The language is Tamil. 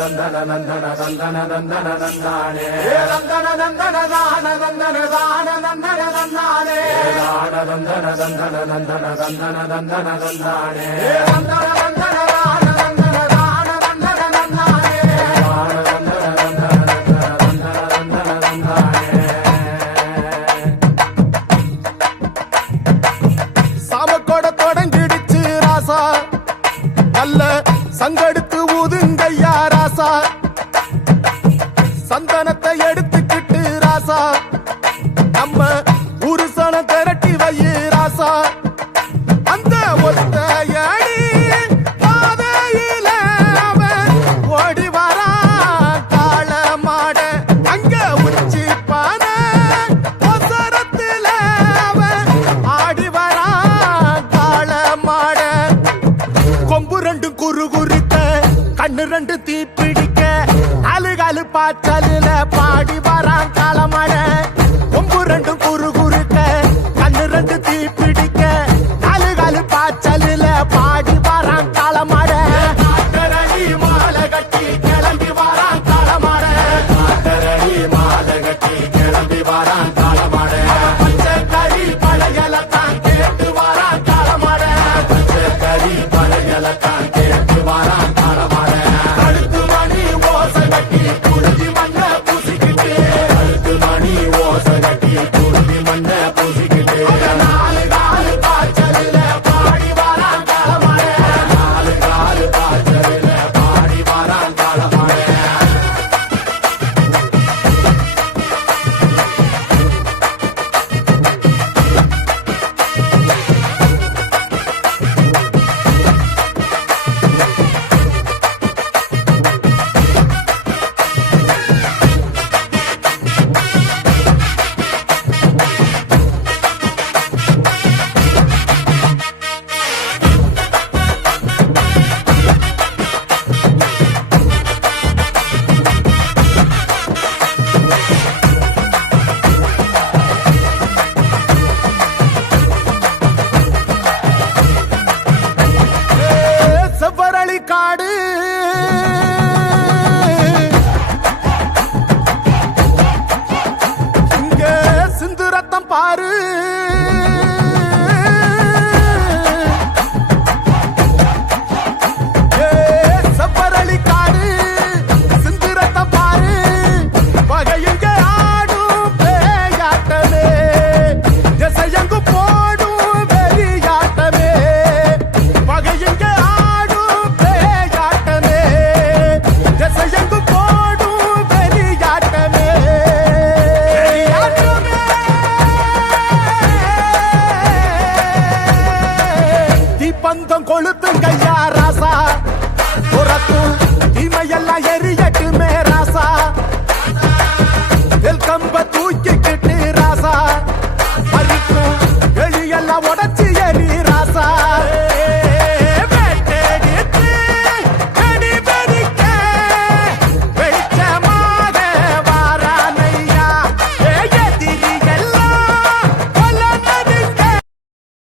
நந்தன நந்தன நந்தன நந்தன நந்தானே நந்தன நந்தன தான நந்தன தான நந்தன நந்தானே தான நந்தன நந்தன நந்தன நந்தன நந்தன நந்தானே நந்தன நந்தன தான நந்தன தான நந்தன நந்தானே தான நந்தன நந்தன நந்தன நந்தன நந்தானே. சாமக்கோட தொடங்கிடுச்சு ராசா நல்ல சங்கெடுத்து ஊதுங்கய்யா ராசா சந்தனத்தை எடுத்துக்கிட்டு ராசா நம்ம ஊரு சனம் திரட்டி வையு ராசா அந்த ஒத்தையடி பாதையில அவன் ஓடி வரான் காள மாட அங்க உச்சி பானை ஒசரத்துல அவன் ஆடி வரான் காள மாட கொம்பு ரெண்டு குறு குறித்த கண்ணு ரெண்டு தீப்பிடிக்க அழுகாலு பாச்சலுல பாடி வரான் காளமாட கொம்பு ரெண்டு குறு குறுக்க கண்ணு ரெண்டு தீப்பிடிக்க அழுகாலு பாச்சலுல பாடி வரான் காளமாட காட்டரடி மாலை கட்டி கிளம்பி வரான் காளமாட காட்டரடி மாலை கட்டி கிளம்பி வரான் காளமாட பச்சை கறி பழையலத்தான் கேட்டு வரான் காளமாட பச்சை கறி பழையலத்தான் கேட்டு வரான் காளமாட கழுத்து மணி ஓசை கட்டி குருதி மண்ண பூசிக்கிட்டு கழுத்து மணி ஓசை கட்டி குருதி மண்ண பூசிக்கிட்டு நாலு காலு பாய்ச்சலில பாடி வரான் காளமாட நாலு காலு பாய்ச்சலில பாடி வரான் காளமாட. செவ்வரளி காடு இங்க சிந்து ரத்தம் பாரு செவ்வரளி காடு சிந்து ரத்தம் பாரு பகையுங்க ஆடும் பேயாட்டமே திசையங்கு போடும் வெறியாட்டமே பகையுங்க ஆடும் பேயாட்டமே திசையங்கு போடும் வெறியாட்டமே தீப்பந்தம் கொளுத்து